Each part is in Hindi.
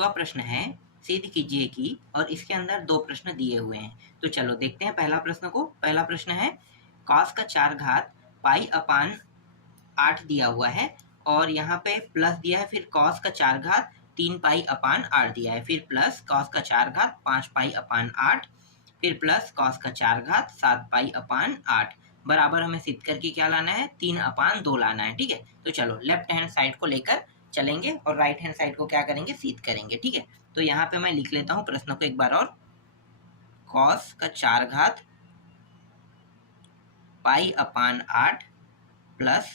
20वां प्रश्न है सिद्ध कीजिए कि, और इसके अंदर 2 प्रश्न दिए हुए हैं। तो चलो देखते हैं पहला प्रश्न को। पहला प्रश्न है cos का 4 घात पाई अपान 8 दिया हुआ है और यहाँ पे प्लस दिया है, फिर cos का 4 घात 3 पाई अपान 8 दिया है, फिर प्लस cos का 4 घात 5 पाई अपान 8, फिर प्लस cos का 4 घात 7 पाई अपान 8 बराबर हमें सिद्ध करके क्या लाना है, 3 अपान 2 लाना है। ठीक है, तो चलो लेफ्ट हैंड साइड को लेकर चलेंगे और राइट हैंड साइड को क्या करेंगे, सिद्ध करेंगे। ठीक है, तो यहाँ पे मैं लिख लेता हूँ प्रश्न को एक बार और। cos का 4 घात पाई अपान 8 प्लस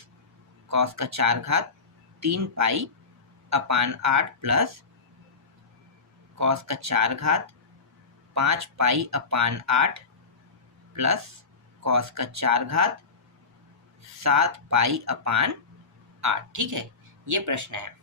cos का 4 घात 3 पाई अपान 8 प्लस cos का 4 घात 5 पाई अपान 8 प्लस cos का 4 घात 7 पाई अपान 8। ठीक है, ये प्रश्न है।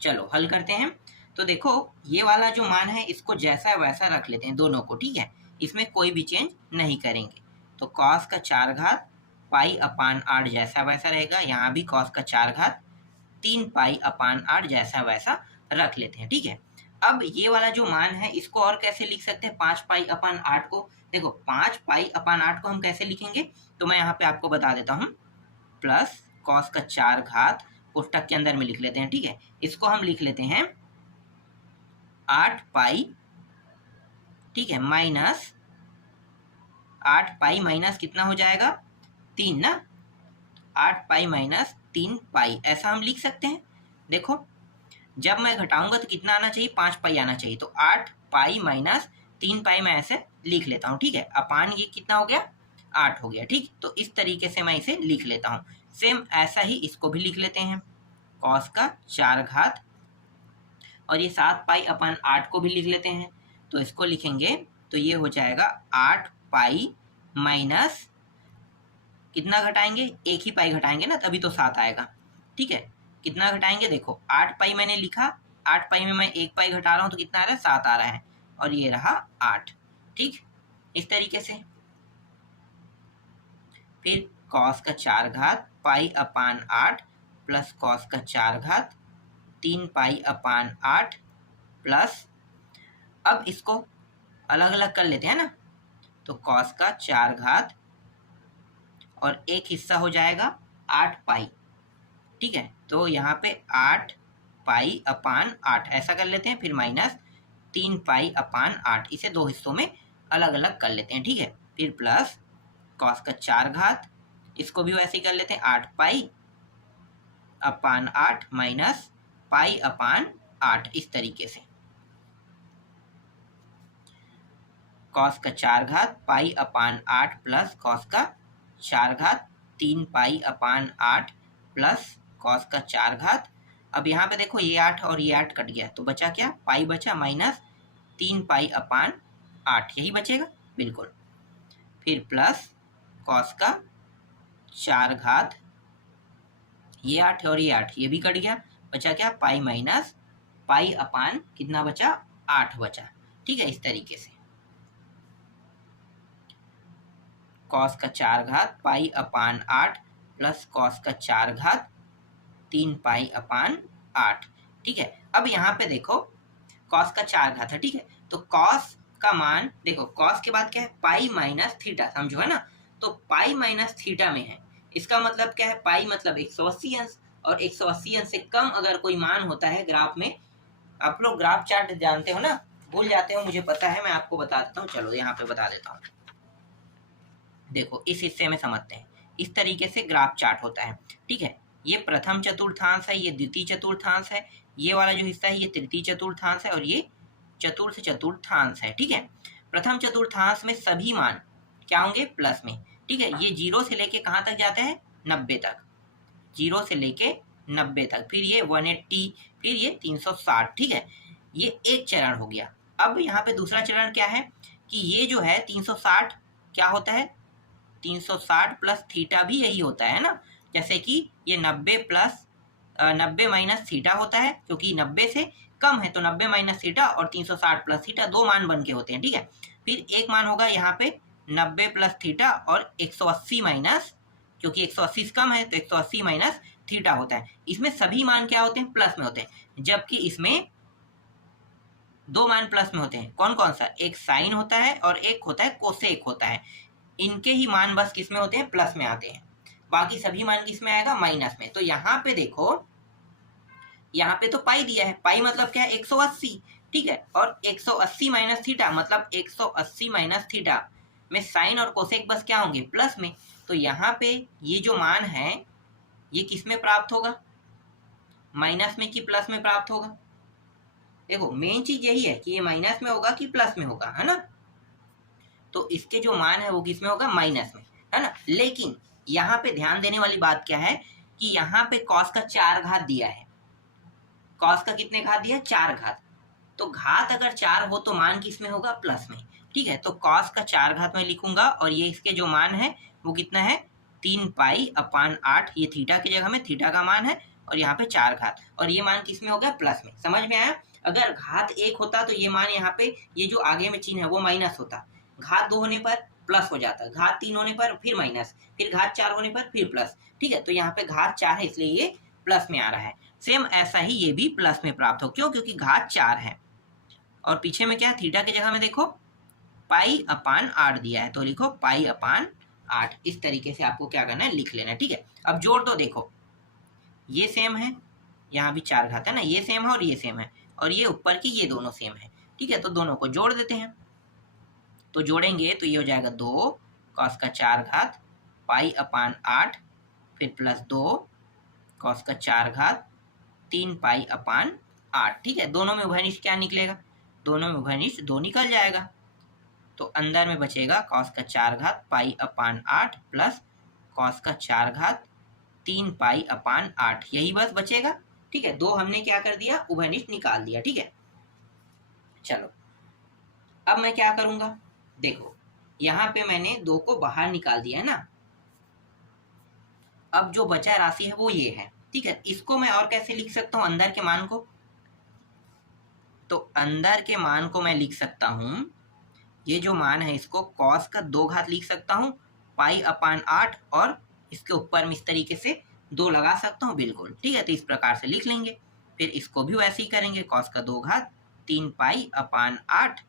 चलो हल करते हैं। तो देखो ये वाला जो मान है इसको जैसा वैसा रख लेते हैं दोनों को। ठीक है, इसमें कोई भी चेंज नहीं करेंगे। तो cos का 4 घात पाई अपान 8 जैसा वैसा रहेगा, यहाँ भी cos का 4 घात 3 पाई अपान 8 जैसा वैसा रख लेते हैं। ठीक है, अब ये वाला जो मान है इसको और कैसे लिख सकते हैं, 5 पाई अपान 8 को। देखो 5 पाई अपान 8 को हम कैसे लिखेंगे, तो मैं यहाँ पे आपको बता देता हूँ। प्लस cos का 4 घात पुस्तक के अंदर में लिख लेते हैं। ठीक है, इसको हम लिख लेते हैं 8 पाई, ठीक है, माइनस 8 पाई माइनस कितना हो जाएगा, 3 ना, 8 पाई माइनस 3 पाई, ऐसा हम लिख सकते हैं। देखो जब मैं घटाऊंगा तो कितना आना चाहिए, 5 पाई आना चाहिए। तो 8 पाई माइनस 3 पाई मैं ऐसे लिख लेता हूँ। ठीक है, अपान ये कितना हो गया, 8 हो गया। ठीक, तो इस तरीके से मैं इसे लिख लेता हूँ। सेम ऐसा ही इसको भी लिख लेते हैं, cos का 4 घात, और ये 7 पाई अपान 8 को भी लिख लेते हैं। तो इसको लिखेंगे तो ये हो जाएगा 8 पाई माइनस कितना घटाएंगे, एक ही पाई घटाएंगे ना, तभी तो 7 आएगा। ठीक है, कितना घटाएंगे, देखो 8 पाई मैंने लिखा, 8 पाई में मैं एक पाई घटा रहा हूँ तो कितना आ रहा है, 7 आ रहा है, और ये रहा 8। ठीक, इस तरीके से। फिर cos का 4 घात पाई अपान 8 प्लस cos का 4 घात 3 पाई अपान 8 प्लस, अब इसको अलग अलग कर लेते हैं ना, तो cos का 4 घात और एक हिस्सा हो जाएगा 8 पाई। ठीक है, तो यहाँ पे 8 पाई अपान 8 ऐसा कर लेते हैं, फिर माइनस 3 पाई अपान 8, इसे 2 हिस्सों में अलग अलग कर लेते हैं। ठीक है, फिर प्लस cos का 4 घात, इसको भी वैसे ही कर लेते हैं, 8 पाई अपान 8 माइनस पाई अपान 8, इस तरीके से। cos का 4 घात पाई अपान 8 प्लस cos का 4 घात 3 पाई अपान 8 प्लस cos का 4 घात, अब यहाँ पे देखो ये 8 और ये 8 कट गया, तो बचा क्या, पाई बचा, माइनस 3 पाई अपान 8, यही बचेगा बिल्कुल। फिर प्लस cos का 4 घात, ये 8 और ये 8 ये भी कट गया, बचा क्या, पाई माइनस पाई अपान कितना बचा, 8 बचा। ठीक है, इस तरीके से cos का 4 घात पाई अपान 8 प्लस cos का 4 घात 3 पाई अपान 8। ठीक है, अब यहाँ पे देखो cos का 4 घात है। ठीक है, तो cos का मान देखो, cos के बाद क्या है, पाई माइनस थीटा, समझो है ना, तो पाई माइनस थीटा में है, इसका मतलब क्या है, पाई मतलब 180 अंश, और 180 अंश से कम अगर कोई मान होता है ग्राफ में, आप लोग ग्राफ चार्ट जानते हो ना, भूल जाते हो, मुझे पता है, मैं आपको बता देता हूँ। चलो यहाँ पे बता देता हूँ, देखो इस हिस्से में समझते हैं, इस तरीके से ग्राफ चार्ट होता है। ठीक है, ये प्रथम चतुर्थांश है, ये द्वितीय चतुर्थांश है, ये वाला जो हिस्सा है ये तृतीय चतुर्थांश है, और ये चतुर्थ चतुर्थांश है। ठीक है, प्रथम चतुर्थांश में सभी मान क्या होंगे, प्लस में। ठीक है, ये 0 से लेके कहाँ तक जाते हैं, 90 तक, 0 से लेके 90 तक, फिर ये 180, फिर ये 360। ठीक है, ये एक चरण हो गया। अब यहाँ पे दूसरा चरण क्या है कि ये जो है 360 क्या होता है, 360 प्लस थीटा भी यही होता है ना, जैसे कि ये 90 प्लस 90 माइनस थीटा होता है, क्योंकि 90 से कम है तो 90 माइनस थीटा और 360 प्लस थीटा, 2 मान बन के होते हैं। ठीक है, फिर एक मान होगा यहाँ पे 90 प्लस थीटा और 180 माइनस, क्योंकि 180 से कम है तो 180 माइनस थीटा होता है। इसमें सभी मान क्या होते हैं, प्लस में होते हैं, जबकि इसमें दो मान प्लस में होते हैं, कौन कौन सा, एक साइन होता है और एक होता है कोसेक होता है। इनके ही मान बस किस में होते हैं, प्लस में आते हैं, बाकी सभी मान किस में आएगा, माइनस में। तो यहाँ पे देखो, यहाँ पे तो पाई दिया है, पाई मतलब क्या है, 180, ठीक है, और 180 माइनस थीटा मतलब 180 माइनस थीटा में साइन और कोसेक बस क्या होंगे, प्लस में। तो यहाँ पे ये जो मान है ये किस में प्राप्त होगा, माइनस में कि प्लस में प्राप्त होगा। देखो मेन चीज यही है कि ये माइनस में होगा कि प्लस में होगा, है ना। तो इसके जो मान है वो किस में होगा, माइनस में, है ना। लेकिन यहाँ पे ध्यान देने वाली बात क्या है कि यहाँ पे कॉस का 4 घात दिया है, कॉस का कितने घात दिया, 4 घात। तो घात अगर 4 हो तो मान किस में होगा, प्लस में, ठीक है। तो कॉस का 4 घात में लिखूंगा और ये इसके जो मान है वो कितना है, 3 पाई अपान 8, ये थीटा की जगह में थीटा का मान है और यहाँ पे 4 घात, और ये मान किस में हो गया, प्लस में। समझ में आया। अगर घात 1 होता तो ये मान यहाँ पे ये जो आगे में चिन्ह है वो माइनस होता, घात 2 होने पर प्लस हो जाता, घात 3 होने पर फिर माइनस, फिर घात 4 होने पर फिर प्लस, ठीक है। तो यहाँ पे घात 4 है इसलिए ये प्लस में आ रहा है। सेम ऐसा ही ये भी प्लस में प्राप्त हो, क्यों, क्योंकि घात 4 है और पीछे में क्या, थीटा की जगह में देखो पाई अपान 8 दिया है, तो लिखो पाई अपान 8। इस तरीके से आपको क्या करना है, लिख लेना है, ठीक है। अब जोड़ दो, देखो ये सेम है, यहाँ भी 4 घात है ना, ये सेम है और ये सेम है, और ये ऊपर की ये दोनों सेम है, ठीक है। तो दोनों को जोड़ देते हैं, तो जोड़ेंगे तो ये हो जाएगा 2 कॉस का 4 घात पाई अपान 8, फिर प्लस 2 कॉस का 4 घात 3 पाई अपान 8, ठीक है। दोनों में उभयनिष्ठ क्या निकलेगा, दोनों में उभयनिष्ठ 2 निकल जाएगा, तो अंदर में बचेगा कॉस का 4 घात पाई अपान 8 प्लस कॉस का 4 घात 3 पाई अपान 8, यही बस बचेगा, ठीक है। दो हमने क्या कर दिया, उभयनिष्ठ निकाल दिया, ठीक है। चलो अब मैं क्या करूंगा, देखो यहाँ पे मैंने 2 को बाहर निकाल दिया है ना, अब जो बचा राशि है वो ये है, ठीक है। इसको मैं और कैसे लिख सकता हूँ, अंदर के मान को, तो अंदर के मान को मैं लिख सकता हूँ, ये जो मान है इसको कॉस का 2 घात लिख सकता हूँ पाई अपान 8, और इसके ऊपर में इस तरीके से 2 लगा सकता हूँ, बिल्कुल, ठीक है। तो इस प्रकार से लिख लेंगे, फिर इसको भी वैसे ही करेंगे, कॉस का 2 घात 3 पाई अपान 8,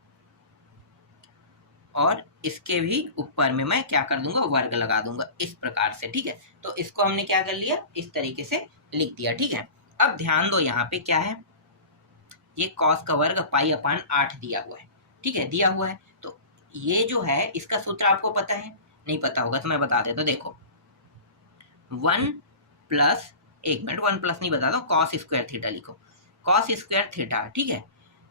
और इसके भी ऊपर में मैं क्या कर दूंगा, वर्ग लगा दूंगा, इस प्रकार से, ठीक है। तो इसको हमने क्या कर लिया, इस तरीके से लिख दिया, ठीक है। अब ध्यान दो यहाँ पे क्या है, ये कॉस का वर्ग पाई अपान 8 दिया हुआ है, ठीक है, दिया हुआ है। तो ये जो है इसका सूत्र आपको पता है, नहीं पता होगा तो मैं बता देता हूँ, देखो 1 प्लस, एक मिनट, 1 प्लस नहीं बता दो, कॉस स्क्वायर थीटा लिखो, कॉस स्क्वायर थीटा, ठीक है।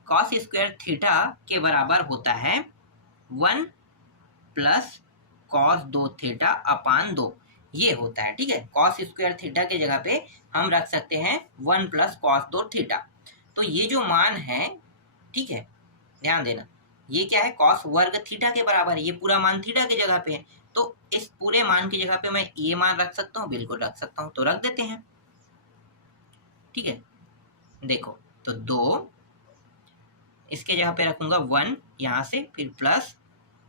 कॉस स्क्वायर थीटा के बराबर होता है 1 प्लस कॉस 2 थीटा अपान 2, ये होता है, ठीक है। कॉस स्क्वायर थीटा के जगह पे हम रख सकते हैं 1 प्लस कॉस 2 थीटा। तो ये जो मान है, ठीक है, ध्यान देना, ये क्या है, कॉस वर्ग थीटा के बराबर है, ये पूरा मान थीटा की जगह पे है, तो इस पूरे मान की जगह पे मैं ये मान रख सकता हूँ, बिल्कुल रख सकता हूँ, तो रख देते हैं, ठीक है। देखो तो 2 इसके जगह पे रखूंगा 1 यहाँ से, फिर प्लस,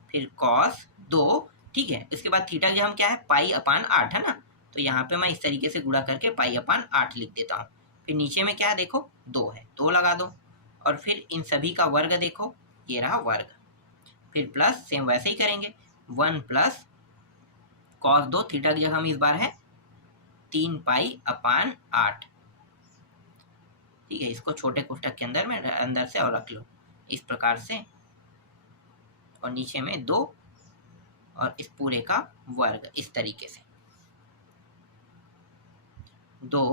फिर कॉस 2, ठीक है। इसके बाद थीटा की हम क्या है, पाई अपान 8 है ना, तो यहाँ पे मैं इस तरीके से गुणा करके पाई अपान 8 लिख देता हूँ। फिर नीचे में क्या है, देखो 2 है, 2 लगा दो, और फिर इन सभी का वर्ग देखो, ये रहा वर्ग, फिर प्लस, सेम वैसे ही करेंगे, 1 प्लस कॉस 2 थीटा की जगह हम इस बार है 3 पाई अपान 8, ठीक है। इसको छोटे कोष्ठक के अंदर में अंदर से और रख लो इस प्रकार से, और नीचे में 2 और इस पूरे का वर्ग, इस तरीके से 2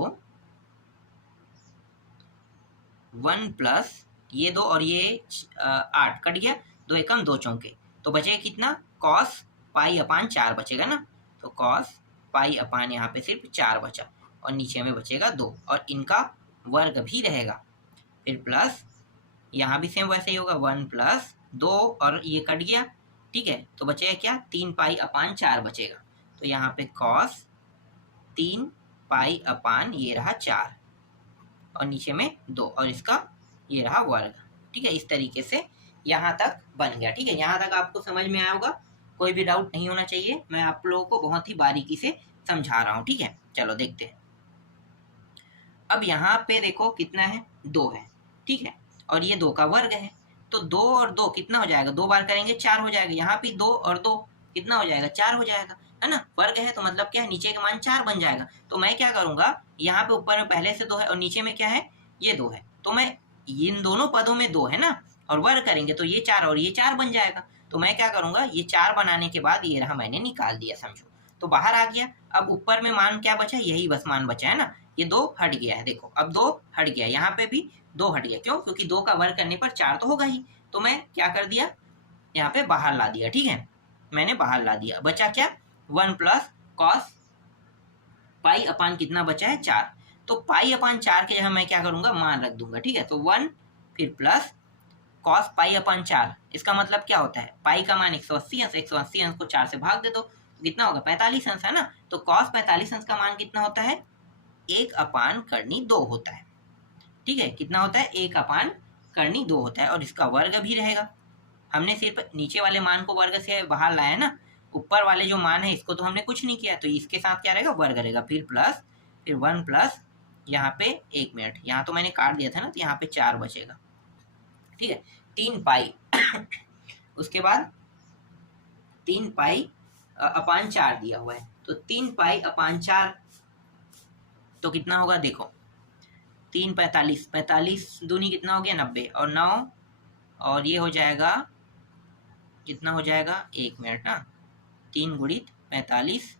1 प्लस ये 2 और ये 8 कट गया, 2 एकम 2 चौके, तो बचेगा कितना, कॉस पाई अपान 4 बचेगा ना, तो कॉस पाई अपान यहाँ पे सिर्फ 4 बचा, और नीचे में बचेगा 2, और इनका वर्ग भी रहेगा, फिर प्लस यहाँ भी सेम वैसे ही होगा, 1 प्लस 2 और ये कट गया, ठीक है। तो बचेगा क्या, 3 पाई अपान 4 बचेगा, तो यहाँ पे कॉस 3 पाई अपान ये रहा 4, और नीचे में 2, और इसका ये रहा वर्ग, ठीक है। इस तरीके से यहाँ तक बन गया, ठीक है। यहाँ तक आपको समझ में आया होगा, कोई भी डाउट नहीं होना चाहिए, मैं आप लोगों को बहुत ही बारीकी से समझा रहा हूँ, ठीक है। चलो देखते हैं, अब यहाँ पे देखो कितना है, 2 है, ठीक है, और ये 2 का वर्ग है, तो 2 और 2 कितना हो जाएगा, 2 बार करेंगे 4 हो जाएगा, यहाँ भी 2 और 2 कितना हो जाएगा, 4 हो जाएगा, है ना। वर्ग है तो मतलब क्या है, नीचे का मान 4 बन जाएगा। तो मैं क्या करूंगा, यहाँ पे ऊपर में पहले से 2 है और नीचे में क्या है, ये 2 है, तो मैं इन दोनों पदों में 2 है ना, और वर्ग करेंगे तो ये 4 और ये 4 बन जाएगा। तो मैं क्या करूंगा, ये 4 बनाने के बाद ये रहा मैंने निकाल दिया, समझो, तो बाहर आ गया। अब ऊपर में मान क्या बचा, यही बस मान बचा है ना, ये 2 हट गया है, देखो अब 2 हट गया, यहाँ पे भी 2 हट गया, क्यों, क्योंकि 2 का वर्ग करने पर 4 तो होगा ही। तो मैं क्या कर दिया, यहाँ पे बाहर ला दिया, ठीक है, मैंने बाहर ला दिया, बचा क्या, 1 प्लस कॉस पाई अपान कितना बचा है, 4। तो पाई अपान 4 के जगह मैं क्या करूंगा, मान रख दूंगा, ठीक है। तो 1 फिर प्लस कॉस पाई अपान 4, इसका मतलब क्या होता है, पाई का मान 180 अंश, 180 अंश को 4 से भाग दे दो, तो कितना होगा, 45 अंश, है ना। तो कॉस 45 अंश का मान कितना होता है, 1 अपान करनी 2 होता है, ठीक है, कितना होता है, 1 अपान करनी 2 होता है, और इसका वर्ग भी रहेगा। हमने सिर्फ नीचे वाले मान को वर्ग से बाहर लाया ना, ऊपर वाले जो मान है इसको तो हमने कुछ नहीं किया, तो इसके साथ क्या रहेगा, वर्ग रहेगा, फिर प्लस, फिर 1 प्लस, यहाँ पे 1 मिनट, यहाँ तो मैंने काट दिया था ना, तो यहाँ पे 4 बचेगा, ठीक है, 3 पाई उसके बाद 3 पाई अपान 4 दिया हुआ है, तो 3 पाई अपान 4 तो कितना होगा, देखो 3 45, 45 दूनी कितना हो गया, 90, और 9 और ये हो जाएगा, कितना हो जाएगा, 1 मिनट ना, 3 गुणित 45,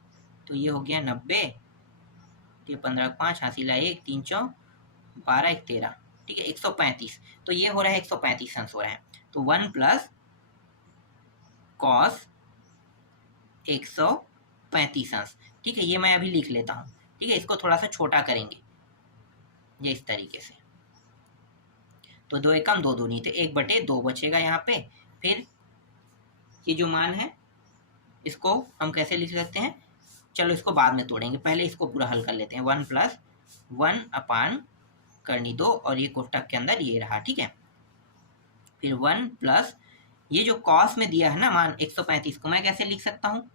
तो ये हो गया 90, ये 15 5 हासिल 1 3 चौ 12 1 13, ठीक है, 135, तो ये हो रहा है 135 अंश हो रहा है। तो 1 प्लस कॉस 135 अंश, ठीक है, ये मैं अभी लिख लेता हूँ, ठीक है, इसको थोड़ा सा छोटा करेंगे, ये इस तरीके से, तो 2 एकम 2 दूनी, तो 1/2 बचेगा यहाँ पे। फिर ये जो मान है इसको हम कैसे लिख सकते हैं, चलो इसको बाद में तोड़ेंगे, पहले इसको पूरा हल कर लेते हैं। 1 प्लस 1 अपान करनी 2, और ये कोष्टक के अंदर ये रहा, ठीक है। फिर 1 प्लस ये जो कॉस में दिया है ना मान 135 को मैं कैसे लिख सकता हूँ,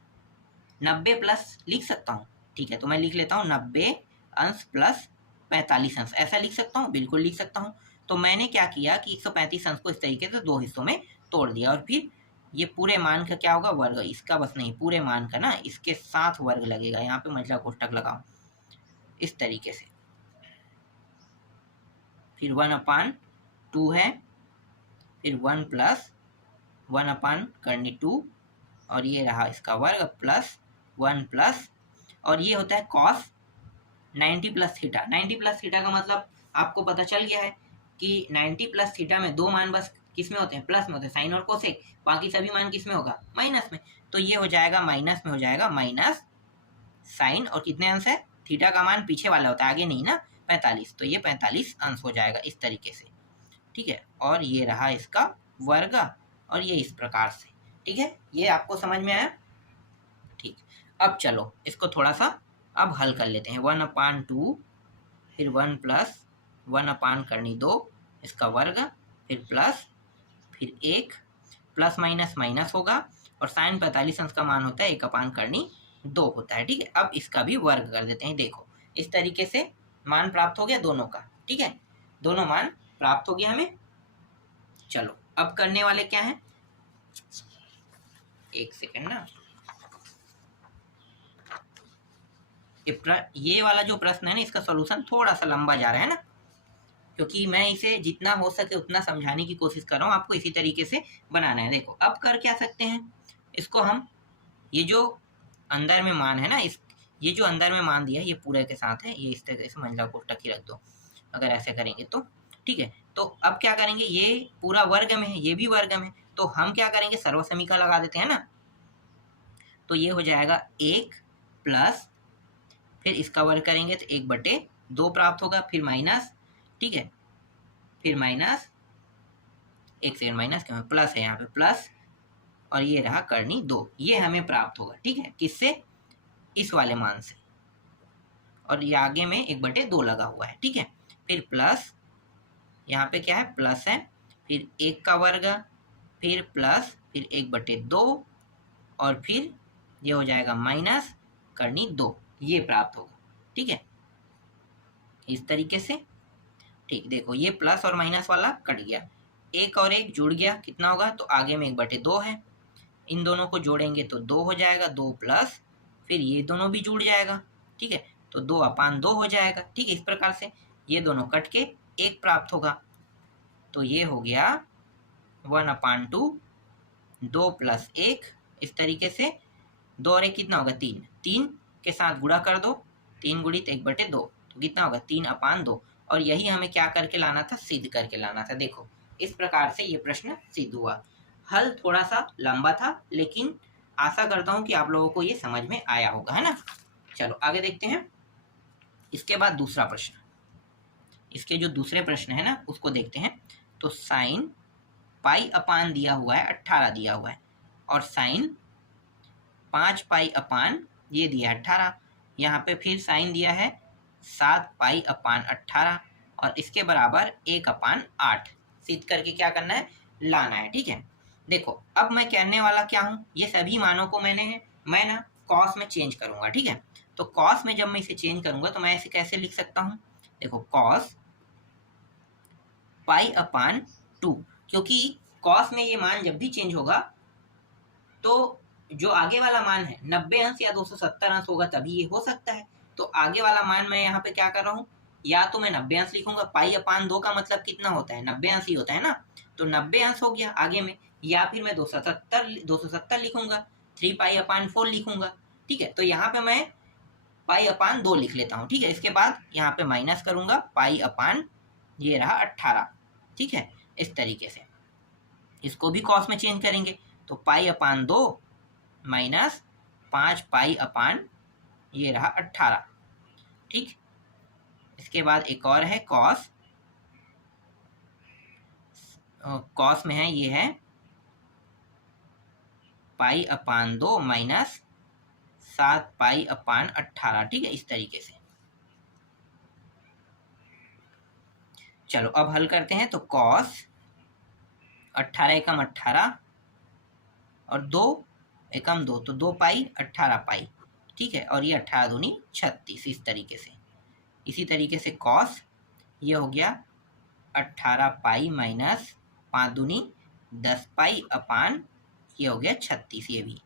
90 प्लस लिख सकता हूँ, ठीक है, तो मैं लिख लेता हूँ 90 अंश प्लस 45 अंश, ऐसा लिख सकता हूँ, बिल्कुल लिख सकता हूँ। तो मैंने क्या किया कि 135 अंश को इस तरीके से 2 हिस्सों में तोड़ दिया, और फिर ये पूरे मान का क्या होगा, वर्ग, इसका बस नहीं, पूरे मान का ना इसके साथ वर्ग लगेगा, यहाँ पे महिला कोष्टक लगाओ इस तरीके से। फिर 1/2 है, फिर 1 प्लस 1 अपान करनी 2, और ये रहा इसका वर्ग, प्लस 1 प्लस, और ये होता है cos 90 plus theta. 90 plus theta का मतलब आपको पता चल गया है कि 90 प्लस थीटा में 2 मान बस किस में होते हैं, प्लस में होते हैं, साइन और कोसेक, बाकी सभी मान किस में होगा, माइनस में। तो ये हो जाएगा माइनस में, हो जाएगा माइनस साइन, और कितने अंश है, थीटा का मान पीछे वाला होता है, आगे नहीं ना, 45, तो ये 45 अंश हो जाएगा इस तरीके से, ठीक है। और ये रहा इसका वर्ग, और ये इस प्रकार से, ठीक है, ये आपको समझ में आया, ठीक। अब चलो इसको थोड़ा सा अब हल कर लेते हैं। 1/2, फिर 1 प्लस 1 अपान करनी 2, इसका वर्ग, फिर प्लस, फिर 1, प्लस माइनस माइनस होगा, और साइन 45 अंश का मान होता है 1 अपान करनी 2 होता है, ठीक है। अब इसका भी वर्ग कर देते हैं, देखो इस तरीके से मान प्राप्त हो गया दोनों का, ठीक है, दोनों मान प्राप्त हो गया हमें। चलो अब करने वाले क्या है, एक सेकेंड ना, ये वाला जो प्रश्न है ना, इसका सॉल्यूशन थोड़ा सा लंबा जा रहा है ना, क्योंकि मैं इसे जितना हो सके उतना समझाने की कोशिश कर रहा हूँ, आपको इसी तरीके से बनाना है। देखो अब कर क्या सकते हैं, इसको हम, ये जो अंदर में मान है ना, ये जो अंदर में मान दिया है ये पूरे के साथ है, ये इस तरह से महिला कोष्टक ही रख दो, अगर ऐसे करेंगे तो, ठीक है। तो अब क्या करेंगे, ये पूरा वर्ग में है, ये भी वर्ग में, तो हम क्या करेंगे, सर्वसमीका लगा देते हैं ना, तो ये हो जाएगा 1 प्लस, फिर इसका वर्ग करेंगे तो 1/2 प्राप्त होगा, फिर माइनस, ठीक है, फिर माइनस, एक सेकंड, माइनस क्यों है, प्लस है यहाँ पे, प्लस, और ये रहा करनी 2, ये हमें प्राप्त होगा, ठीक है, किससे, इस वाले मान से, और ये आगे में 1/2 लगा हुआ है, ठीक है। फिर प्लस, यहाँ पे क्या है, प्लस है, फिर 1 का वर्ग, फिर प्लस, फिर 1/2, और फिर ये हो जाएगा माइनस करनी 2, ये प्राप्त होगा, ठीक है, इस तरीके से, ठीक। देखो ये प्लस और माइनस वाला कट गया, एक और एक जुड़ गया, कितना होगा, तो आगे में 1/2 है, इन दोनों को जोड़ेंगे तो 2 हो जाएगा, 2 प्लस फिर ये दोनों भी जुड़ जाएगा, ठीक है, तो 2/2 हो जाएगा, ठीक है। इस प्रकार से ये दोनों कट के 1 प्राप्त होगा, तो ये हो गया 1/2, 2 प्लस 1, इस तरीके से 2 और 1 कितना होगा, 3, 3 के साथ गुणा कर दो, 3 गुणित 1/2, तो कितना होगा 3/2, और यही हमें क्या करके लाना था, सिद्ध करके लाना था। देखो इस प्रकार से ये प्रश्न सिद्ध हुआ। हल थोड़ा सा लंबा था, लेकिन आशा करता हूँ कि आप लोगों को ये समझ में आया होगा, है ना। चलो आगे देखते हैं। इसके बाद दूसरा प्रश्न, इसके जो दूसरे प्रश्न है ना उसको देखते हैं। तो साइन पाई दिया हुआ है 18 दिया हुआ है, और साइन 5 पाई ये दिया है 18, यहाँ पे फिर साइन दिया है 7 पाई/18, और इसके बराबर 1/8 सिद्ध करके क्या करना है, लाना है, ठीक है। देखो अब मैं कहने वाला क्या हूँ, ये सभी मानों को मैं ना कॉस में चेंज करूंगा, ठीक है। तो कॉस में जब मैं इसे चेंज करूंगा तो मैं इसे कैसे लिख सकता हूँ, देखो कॉस पाई/2, क्योंकि कॉस में ये मान जब भी चेंज होगा तो जो आगे वाला मान है 90 अंश या 270 अंश होगा, तभी ये हो सकता है। तो आगे वाला मान मैं यहाँ पे क्या कर रहा हूँ, या तो मैं 90 अंश लिखूंगा, पाई/2 का मतलब कितना होता है, 90 अंश ही होता है ना, तो 90 अंश हो गया आगे में, या फिर मैं 270 लिखूंगा, 3 पाई/4 लिखूंगा, ठीक है। तो यहाँ पे मैं पाई/2 लिख लेता हूँ, ठीक है। इसके बाद यहाँ पे माइनस करूंगा, ये रहा 18, ठीक है। इस तरीके से इसको भी कॉस में चेंज करेंगे, तो पाई/2 माइनस 5 पाई ये रहा 18, ठीक। इसके बाद एक और है कॉस, कॉस में है ये है पाई/2 माइनस 7 पाई/18, ठीक है, इस तरीके से। चलो अब हल करते हैं। तो कॉस 18 एकम 18 और 2 एकम 2, तो 2 पाई 18 पाई, ठीक है, और ये 18 दूनी 36, इस तरीके से। इसी तरीके से कॉस ये हो गया 18 पाई माइनस 5 दूनी 10 पाई/, ये हो गया 36, ये भी।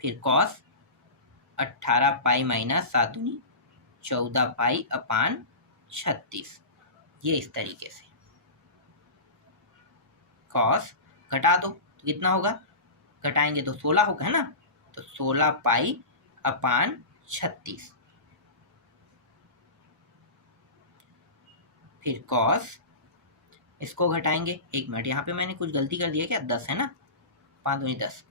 फिर कॉस 18 पाई माइनस 7 दूनी 14 पाई/36, ये इस तरीके से। कॉस घटा दो तो कितना होगा, घटाएंगे तो 16 होगा, है ना, तो 16 पाई/36। फिर कॉस इसको घटाएंगे, 1 मिनट, यहाँ पे मैंने कुछ गलती कर दिया क्या, 10 है ना, 5 दूनी 10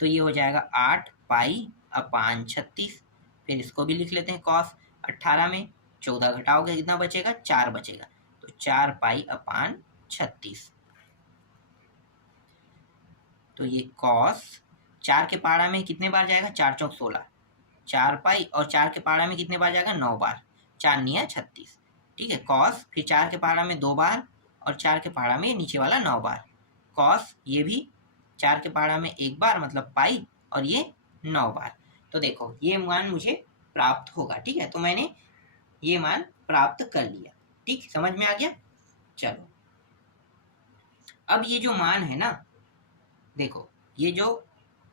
तो ये हो जाएगा 8 पाई/36। फिर इसको भी लिख लेते हैं, कॉस 18 में 14 घटाओगे कितना बचेगा, 4 बचेगा, तो 4 पाई/36। तो ये कॉस 4 के पहाड़ा में कितने बार जाएगा, 4 चौक 16, 4 पाई, और 4 के पहाड़ा में कितने बार जाएगा, 9 बार, 4 निया 36, ठीक है। कॉस फिर 4 के पहाड़ा में 2 बार, और 4 के पहाड़ा में नीचे वाला 9 बार, कॉस ये भी 4 के पहाड़ा में 1 बार मतलब पाई, और ये 9 बार। तो देखो ये मान मुझे प्राप्त होगा, ठीक है। तो मैंने ये मान प्राप्त कर लिया, ठीक, समझ में आ गया। चलो अब ये जो मान है ना, देखो ये जो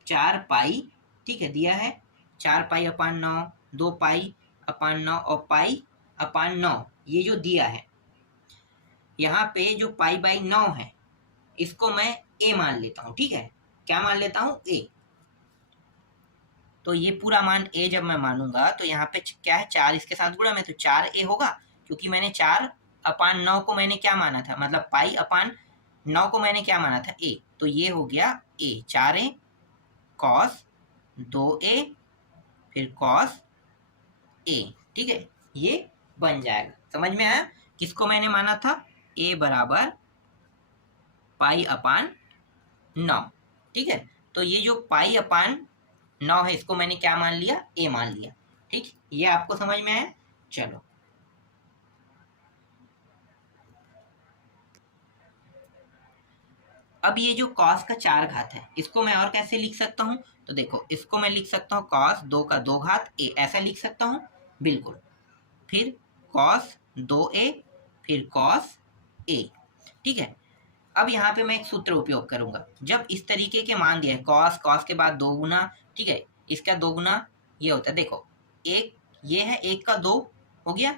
4 पाई, ठीक है, दिया है 4 पाई/9, 2 पाई/9 और पाई/9, ये जो दिया है, यहाँ पे जो पाई/9 है इसको मैं a मान लेता हूँ, ठीक है। क्या मान लेता हूँ, a। तो ये पूरा मान a जब मैं मानूंगा तो यहाँ पे क्या है, 4 इसके साथ गुणा में, तो 4a होगा, क्योंकि मैंने 4/9 को मैंने क्या माना था, मतलब पाई/9 को मैंने क्या माना था, a, तो ये हो गया a, 4a कॉस 2a फिर कॉस a, ठीक है, ये बन जाएगा। समझ में आया, किसको मैंने माना था, a बराबर पाई/9, ठीक है। तो ये जो पाई/9 है इसको मैंने क्या मान लिया, a मान लिया, ठीक, ये आपको समझ में आया। चलो अब ये जो कॉस का 4 घात है इसको मैं और कैसे लिख सकता हूँ, तो देखो इसको मैं लिख सकता हूँ कॉस 2 का 2 घात a, ऐसा लिख सकता हूँ, बिल्कुल। फिर कॉस 2a फिर कॉस a। ठीक है, अब यहाँ पे मैं एक सूत्र उपयोग करूंगा। जब इस तरीके के मान दिए कॉस, कॉस के बाद 2 गुना, ठीक है, इसका 2 गुना ये होता है। देखो एक ये है, 1 का 2 हो गया,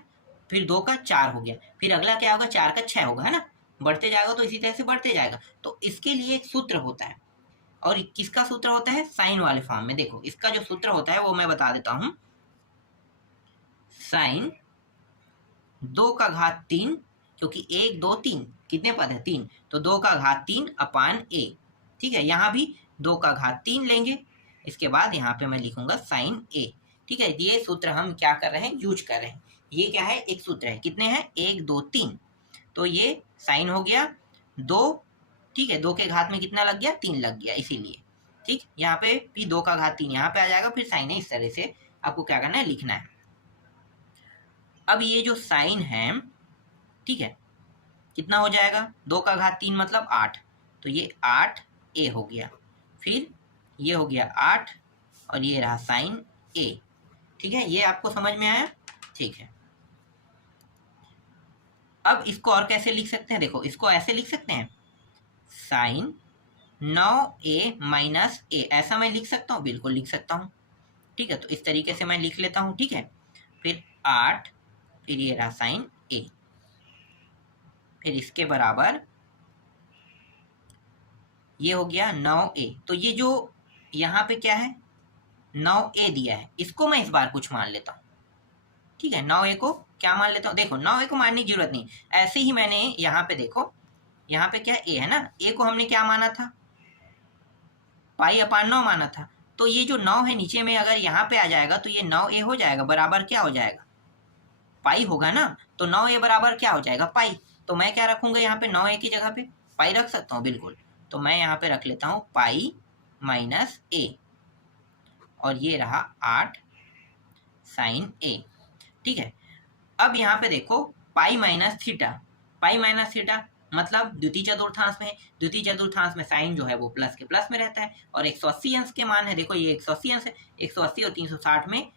फिर 2 का 4 हो गया, फिर अगला क्या होगा, 4 का 6 होगा, है ना, बढ़ते जाएगा तो इसी तरह से बढ़ते जाएगा। तो इसके लिए एक सूत्र होता है, और किसका सूत्र होता है, साइन वाले फॉर्म में। देखो इसका जो सूत्र होता है वो मैं बता देता हूं, साइन 2 का घात 3, क्योंकि 1 2 3 कितने पद है, 3, तो 2 का घात 3 अपान a। ठीक है, यहाँ भी 2 का घात 3 लेंगे, इसके बाद यहाँ पे मैं लिखूंगा साइन a। ठीक है, ये सूत्र हम क्या कर रहे हैं, यूज कर रहे हैं। ये क्या है, एक सूत्र है, कितने हैं, 1 2 3, तो ये साइन हो गया 2। ठीक है, 2 के घात में कितना लग गया, 3 लग गया, इसीलिए। ठीक, यहाँ पे भी 2 का घात 3 यहाँ पे आ जाएगा, फिर साइन है, इस तरह से आपको क्या करना है, लिखना है। अब ये जो साइन है, ठीक है, कितना हो जाएगा, 2 का घात 3 मतलब 8, तो ये 8 a हो गया, फिर ये हो गया 8, और ये रहा साइन a। ठीक है, ये आपको समझ में आया। ठीक है, अब इसको और कैसे लिख सकते हैं, देखो इसको ऐसे लिख सकते हैं, साइन 9a माइनस a, ऐसा मैं लिख सकता हूँ, बिल्कुल लिख सकता हूँ। ठीक है, तो इस तरीके से मैं लिख लेता हूँ। ठीक है, फिर 8, फिर ये रहा साइन a, फिर इसके बराबर ये हो गया 9a। तो ये जो यहाँ पे क्या है, 9a दिया है, इसको मैं इस बार कुछ मान लेता हूँ। ठीक है, 9a को क्या मान लेता हूँ, देखो 9a को मानने की जरूरत नहीं, ऐसे ही मैंने यहाँ पे देखो, यहाँ पे क्या a है ना, a को हमने क्या माना था, पाई अपान 9 माना था। तो ये जो 9 है नीचे में अगर यहाँ पे आ जाएगा तो ये 9a हो जाएगा, बराबर क्या हो जाएगा, पाई होगा ना। तो 9a बराबर क्या हो जाएगा, पाई। तो मैं क्या रखूंगा यहाँ पे, 9a की जगह पे पाई रख सकता हूँ, बिल्कुल। तो मैं यहाँ पे रख लेता हूँ पाई माइनस a, और ये रहा 8 साइन a। ठीक है, अब यहाँ पे देखो pi minus theta, pi minus theta मतलब द्वितीय चतुर्थांश में है, द्वितीय चतुर्थांश में साइन जो है वो प्लस के प्लस में रहता है, और 180 अंश के मान है, देखो ये 180 अंश है, 180 और 360 में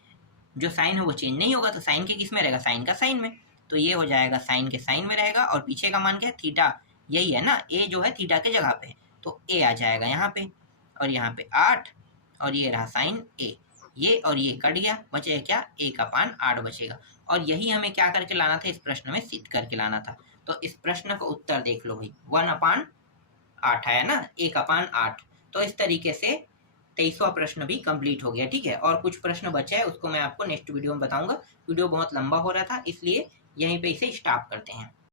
जो साइन है वो चेंज नहीं होगा, तो साइन के किस में रहेगा, साइन का साइन में, तो ये हो जाएगा साइन के साइन में रहेगा, और पीछे का मान क्या है, थीटा, यही है ना, ए जो है थीटा के जगह पे, तो ए आ जाएगा यहाँ पे, और यहाँ पे 8, और ये रहा साइन ए। ये और ये कट गया, बचेगा क्या, 1/8 बचेगा। और यही हमें क्या करके लाना था, इस प्रश्न में सिद्ध करके लाना था। तो इस प्रश्न का उत्तर देख लो भाई, 1/8 आया ना, 1/8। तो इस तरीके से 23वां प्रश्न भी कंप्लीट हो गया। ठीक है, और कुछ प्रश्न बचे हैं, उसको मैं आपको नेक्स्ट वीडियो में बताऊंगा। वीडियो बहुत लंबा हो रहा था, इसलिए यहीं पे इसे स्टॉप करते हैं।